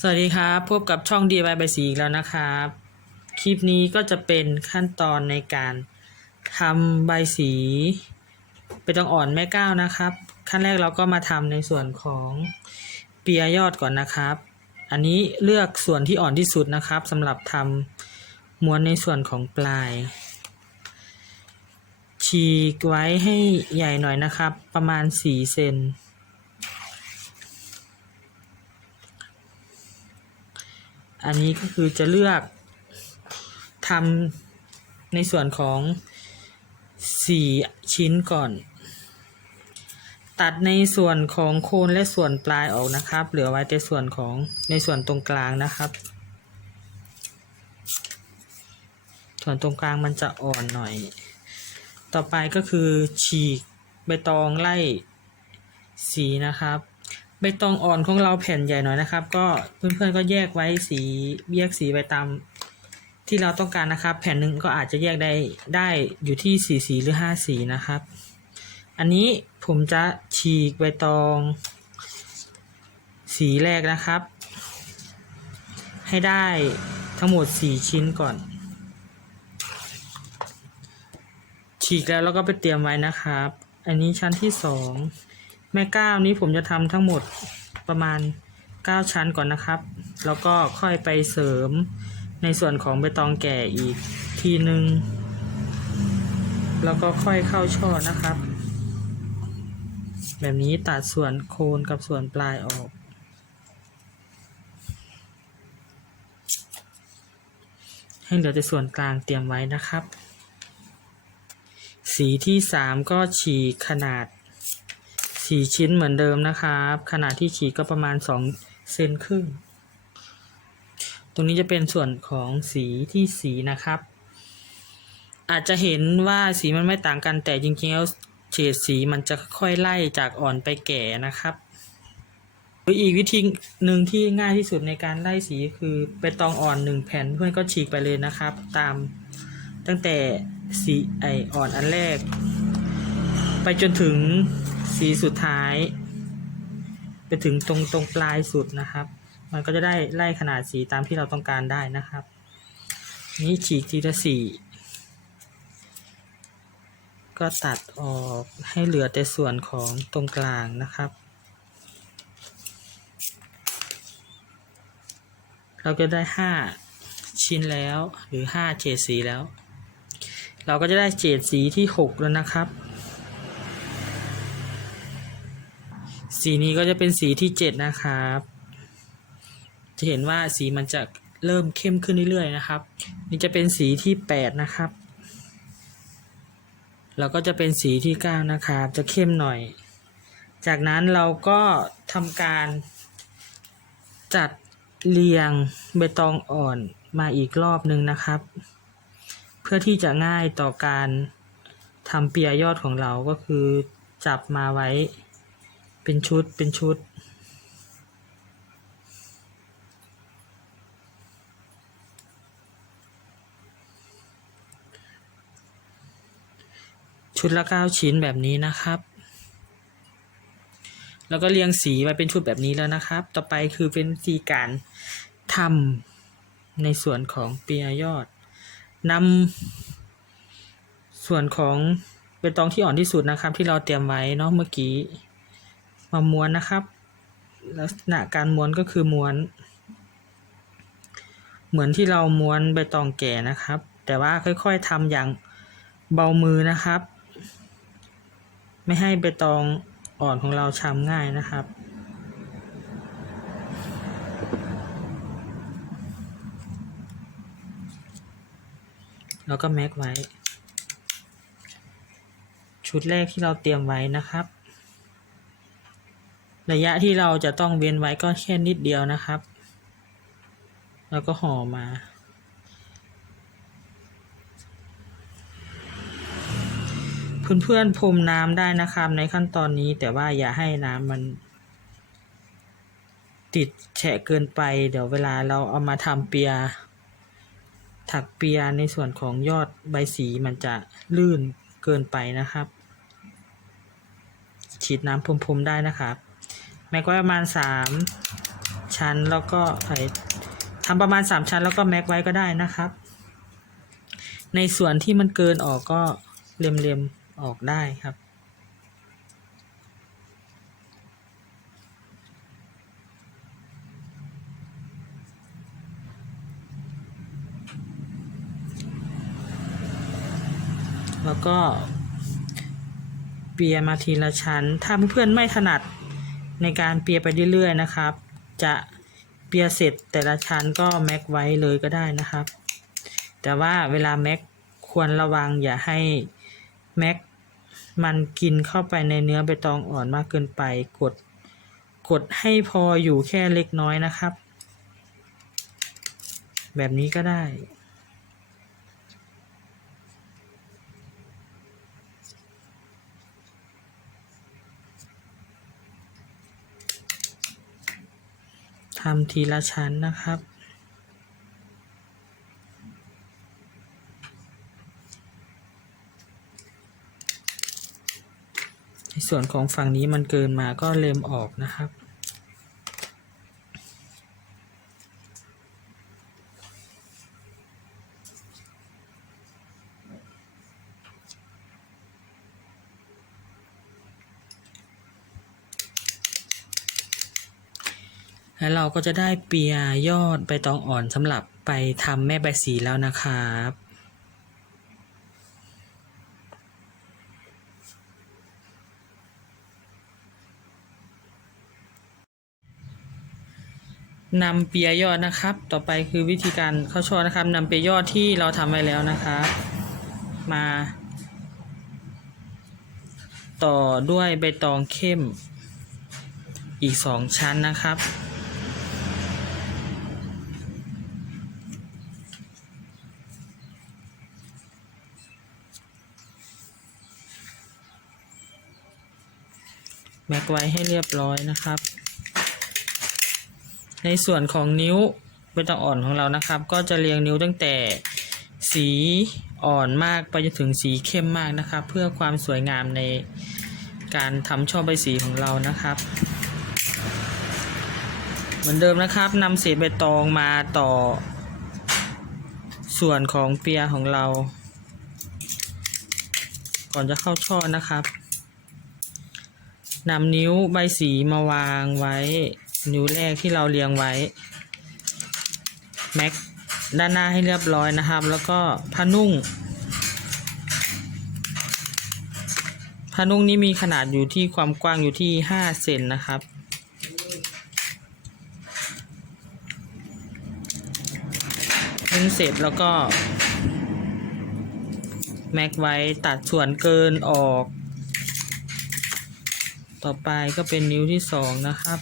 สวัสดีครับ พบกับช่อง DIY ใบสีอีกแล้วนะครับ คลิปนี้ก็จะเป็นขั้นตอนในการทำใบสีไปต้องอ่อนแม่ก้าวนะครับ ขั้นแรกเราก็มาทำในส่วนของเปียยอดก่อนนะครับ อันนี้เลือกส่วนที่อ่อนที่สุดนะครับสำหรับทำม้วนในส่วนของปลาย ฉีกไว้ให้ใหญ่หน่อยนะครับ ประมาณ 4 เซน อันนี้ก็คือจะเลือกทำในส่วนของสี่ชิ้นก่อน ตัดในส่วนของโคนและส่วนปลายออกนะครับ เหลือไว้แต่ส่วนของในส่วนตรงกลางนะครับ ส่วนตรงกลางมันจะอ่อนหน่อย ต่อไปก็คือฉีกใบตองไล่สีนะครับใบ ตองอ่อนของเราแผ่นใหญ่หน่อยนะครับ ก็เพื่อนๆก็แยกไว้สีแยกสีไปตามที่เราต้องการนะครับ แผ่นหนึ่งก็อาจจะแยกได้ได้อยู่ที่สีสีหรือห้าสีนะครับ อันนี้ผมจะฉีกใบตอง สีแรกนะครับ ให้ได้ทั้งหมดสี่ชิ้นก่อน ฉีกแล้วเราก็ไปเตรียมไว้นะครับ อันนี้ชั้นที่สอง แม่ก้าวนี้ผมจะทำทั้งหมดประมาณ 9 ชั้นก่อนนะครับ แล้วก็ค่อยไปเสริมในส่วนของใบตองแก่อีกทีหนึ่งแล้วก็ค่อยเข้าช่อนะครับ แบบนี้ตัดส่วนโคนกับส่วนปลายออกให้เหลือแต่ส่วนกลางเตรียมไว้นะครับ สีที่สามก็ฉีกขนาด สี่ชิ้นเหมือนเดิมนะครับ ขนาดที่ฉีกก็ประมาณสองเซนครึ่ง ตรงนี้จะเป็นส่วนของสีที่สีนะครับ อาจจะเห็นว่าสีมันไม่ต่างกันแต่จริงๆแล้วเฉดสีมันจะค่อยไล่จากอ่อนไปแก่นะครับหรืออีกวิธีหนึ่งที่ง่ายที่สุดในการไล่สีคือไปตองอ่อนหนึ่งแผ่นเพื่อนก็ฉีกไปเลยนะครับ ตามตั้งแต่สีไออ่อนอันแรก ไปจนถึง สีสุดท้าย ไปถึงตรงตรงปลายสุดนะครับ มันก็จะได้ไล่ขนาดสีตามที่เราต้องการได้นะครับ นี่ฉีกทีละสีก็ตัดออกให้เหลือแต่ส่วนของตรงกลางนะครับ เราก็ได้ห้าชิ้นแล้วหรือห้าเฉดสีแล้ว เราก็จะได้เฉดสีที่หกแล้วนะครับ สีนี้ก็จะเป็นสีที่เจ็ดนะครับ จะเห็นว่าสีมันจะเริ่มเข้มขึ้นเรื่อยๆนะครับ นี่จะเป็นสีที่แปดนะครับ แล้วก็จะเป็นสีที่เก้านะครับ จะเข้มหน่อย จากนั้นเราก็ทำการจัดเรียงใบตองอ่อนมาอีกรอบหนึ่งนะครับ เพื่อที่จะง่ายต่อการทำเปียยอดของเราก็คือจับมาไว้ เป็นชุดเป็นชุด ชุดละเก้าชิ้นแบบนี้นะครับ แล้วก็เรียงสีไว้เป็นชุดแบบนี้แล้วนะครับ ต่อไปคือเป็นสีการทำในส่วนของเปียยอดนำส่วนของเบตองที่อ่อนที่สุดนะครับ ที่เราเตรียมไว้เนาะเมื่อกี้ มาม้วนนะครับ ลักษณะการม้วนก็คือม้วน เหมือนที่เราม้วนใบตองแก่นะครับ แต่ว่าค่อยๆทำอย่างเบามือนะครับ ไม่ให้ใบตองอ่อนของเราช้ำง่ายนะครับแล้วก็แม็กไว้ ชุดแรกที่เราเตรียมไว้นะครับ ระยะที่เราจะต้องเว้นไว้ก็แค่นิดเดียวนะครับ แล้วก็ห่อมา เพื่อนๆพรมน้ำได้นะครับในขั้นตอนนี้แต่ว่าอย่าให้น้ำมัน ติดแฉะเกินไป เดี๋ยวเวลาเราเอามาทำเปีย ถักเปียในส่วนของยอดใบสีมันจะลื่นเกินไปนะครับ ฉีดน้ำพรมๆได้นะครับ แม็กไว้ประมาณสามชั้นแล้วก็ไอทำประมาณสามชั้นแล้วก็แม็กไว้ก็ได้นะครับ ในส่วนที่มันเกินออกก็เลียมๆออกได้ครับแล้วก็เปียมาทีละชั้น ถ้าเพื่อนไม่ถนัด ในการเปียไปเรื่อยๆนะครับ จะเปียเสร็จแต่ละชั้นก็แม็กไว้เลยก็ได้นะครับ แต่ว่าเวลาแม็กควรระวังอย่าให้แม็กมันกินเข้าไปในเนื้อใบตองอ่อนมากเกินไปกดกดให้พออยู่แค่เล็กน้อยนะครับ แบบนี้ก็ได้ำทีละชั้นนะครับ ในส่วนของฝั่งนี้มันเกินมาก็เล็มออกนะครับ แล้วเราก็จะได้เปียยอดใบตองอ่อนสำหรับไปทำแม่ใบสีแล้วนะครับนำเปียยอดนะครับ ต่อไปคือวิธีการเข้าช่อนะครับนำเปียยอดที่เราทำไว้แล้วนะครับมา ต่อด้วยใบตองเข้มอีกสองชั้นนะครับ แม็กไว้ให้เรียบร้อยนะครับ ในส่วนของนิ้วใบตองอ่อนของเรานะครับ ก็จะเรียงนิ้วตั้งแต่สีอ่อนมากไปจนถึงสีเข้มมากนะครับ เพื่อความสวยงามในการทำช่อใบสีของเรานะครับ เหมือนเดิมนะครับนำเศษใบตองมาต่อ ส่วนของเปียของเรา ก่อนจะเข้าช่อนะครับ นำนิ้วใบสีมาวางไว้ นิ้วแรกที่เราเรียงไว้แม็กด้านหน้าให้เรียบร้อยนะครับ แล้วก็ผ้านุ่งผ้านุ่งนี้มีขนาดอยู่ที่ความกว้างอยู่ที่ห้าเซนนะครับนึ่งเสร็จแล้วก็แม็กไว้ตัดส่วนเกินออก ต่อไปก็เป็นนิ้วที่สองนะครับ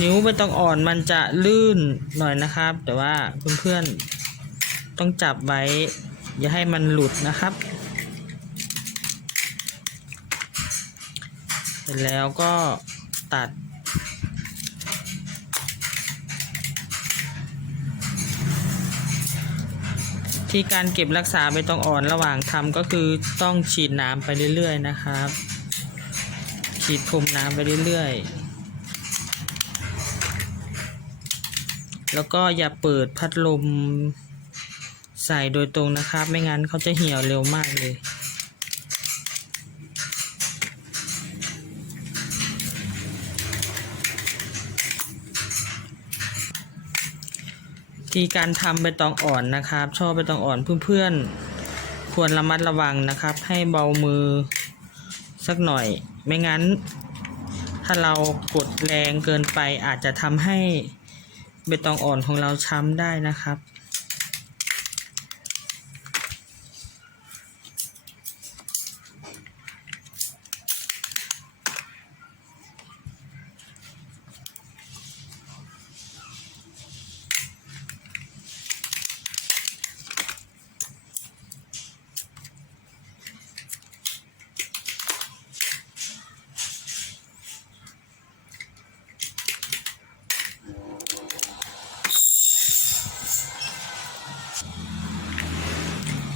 นิ้วไม่ต้องอ่อนมันจะลื่นหน่อยนะครับ แต่ว่าเพื่อนๆต้องจับไว้ อย่าให้มันหลุดนะครับเสร็จแล้วก็ตัด ที่การเก็บรักษาใบตองอ่อนระหว่างทำก็คือต้องฉีดน้ำไปเรื่อยๆนะครับ ฉีดพรมน้ำไปเรื่อยๆ แล้วก็อย่าเปิดพัดลมใส่โดยตรงนะครับ ไม่งั้นเขาจะเหี่ยวเร็วมากเลย ที่การทำใบตองอ่อนนะครับชอบใบตองอ่อนเพื่อนๆ ควรระมัดระวังนะครับ ให้เบามือสักหน่อย ไม่งั้น ถ้าเรากดแรงเกินไปอาจจะทำให้ใบตองอ่อนของเราช้ำได้นะครับ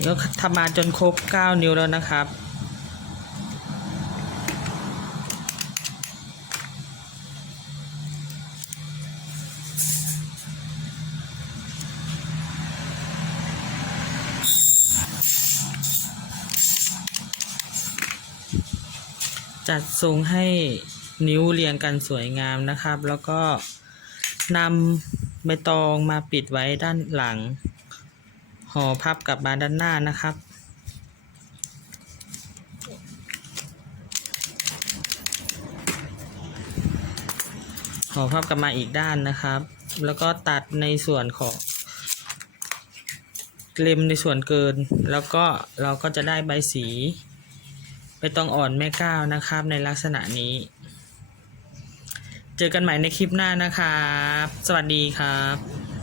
ก็ทำมาจนครบ 9 นิ้วแล้วนะครับ จัดทรงให้นิ้วเรียงกันสวยงามนะครับ แล้วก็นำใบตองมาปิดไว้ด้านหลัง ห่อพับกลับมาด้านหน้านะครับ ห่อพับกลับมาอีกด้านนะครับ แล้วก็ตัดในส่วนของเล็มในส่วนเกิน แล้วก็เราก็จะได้ใบสีใบตองอ่อนแม่ก้าวนะครับ ในลักษณะนี้ เจอกันใหม่ในคลิปหน้านะครับ สวัสดีครับ